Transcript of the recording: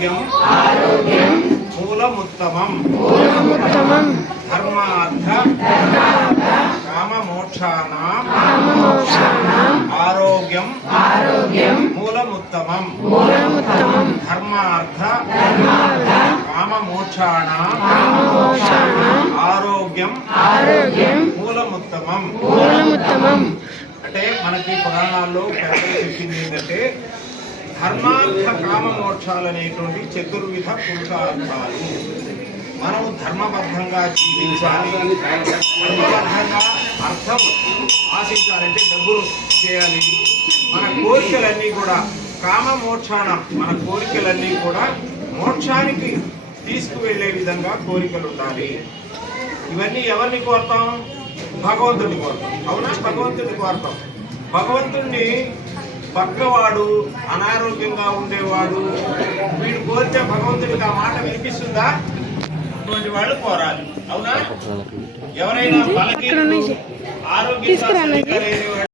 ఆరోగ్యం మూలముత్తమం ధర్మార్థ కామ మోక్షానాం ఆరోగ్యం మూలముత్తమం ధర్మార్థ కామ మోక్షానాం ఆరోగ్యం మూలముత్తమం. అంటే మనకి పురాణాల్లో పెద్దలు చెప్పింది ఏంటంటే ధర్మార్థ కామ మోక్షాలు అనేటువంటి చతుర్విధ పురుషార్థాలు. మనం ధర్మబద్ధంగా జీవించాలి, ధర్మబద్ధంగా అర్థం ఆశించాలంటే డబ్బులు చేయాలి. మన కోరికలన్నీ కూడా కామ మోక్షాన, మన కోరికలన్నీ కూడా మోక్షానికి తీసుకువెళ్ళే విధంగా కోరికలు ఉండాలి. ఇవన్నీ ఎవరిని కోరుతాం? భగవంతుడిని కోరుతాం. అవునా? భగవంతుడిని కోరుతాం. భగవంతుడిని పక్కవాడు అనారోగ్యంగా ఉండేవాడు వీడు కోరితే భగవంతుడికి ఆ మాట వినిపిస్తుందా? అటువంటి వాళ్ళు కోరాలి. అవునా? ఎవరైనా బలహీనుడు ఆరోగ్యంగా